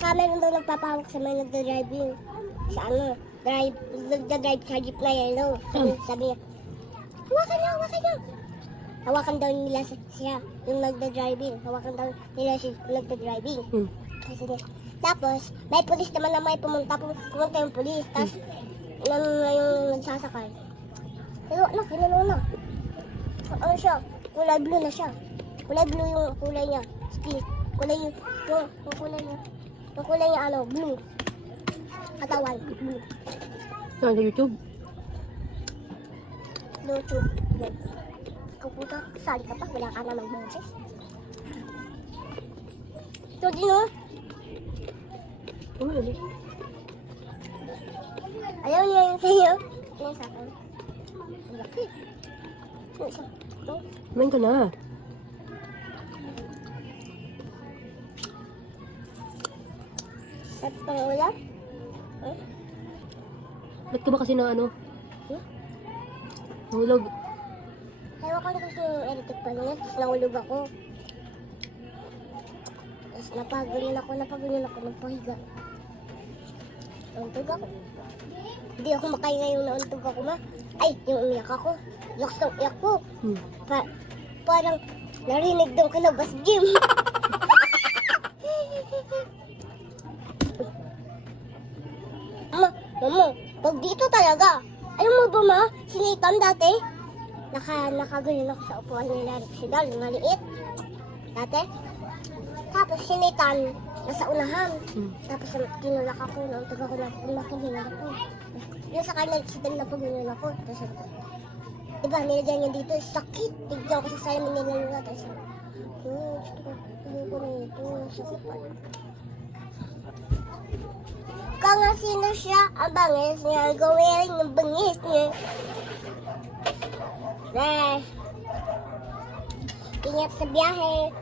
Saka meron daw nagpapahawak sa may nagda-driving. Sa ano, nagda-drive sa jeep na yellow. Sabi niya, hawakan niyo, hawakan niyo. Hawakan daw nila siya, yung nagda-driving. Hawakan daw nila siya yung nagda-driving. Kasi niya. Tapos, may pulis naman na may pumunta yung pulis. Tapos, yung nagsasakay. Pero na, kinano na. Ano siya? Kulay blue na siya. Kulay blue yung kulay niya. Skin. Kulay yung kulay niya. Yung kulay niya ano, blue. Katawan, blue. Saan sa YouTube? YouTube. Ikaw puta, saan ka pa? Wala ka naman boses. Ito din oh. Ayaw niya yun sa'yo. Yan sa akin. Ang laki. Ito. Kumain ka na. At pang ulam? Ba't ka ba kasi na ano? Hmm? Nahulog. Ewan ko na kasi yung electric pan niya. Tapos nahulog ako. Tapos napagulin ako ng pahiga. Nauntog ako. Hindi ako makahinga yung nauntog ako ma. Ay, yung umiyak ako. Lakas ng iyak ko. Parang narinig doon ka na bas gym. Mama, pag dito talaga. Alam mo ba ma, si Nathan dati, nakagulo ako sa upuan nila Rexidal, maliit. Dati. Tapos si Nathan, nasa unahan. Tapos tinulak ako, nauntog ako na makihinag ako. Yung sa kanya Rexidal na pagulol ako. Tapos diba, nilagyan niya dito, sakit. Tignan ko sa salamin nila nila. Tapos, gusto ko na ito, sakit pa. Kung sino siya, ang bangis niya, gawin yung bangis niya. Ingat sa biyahe.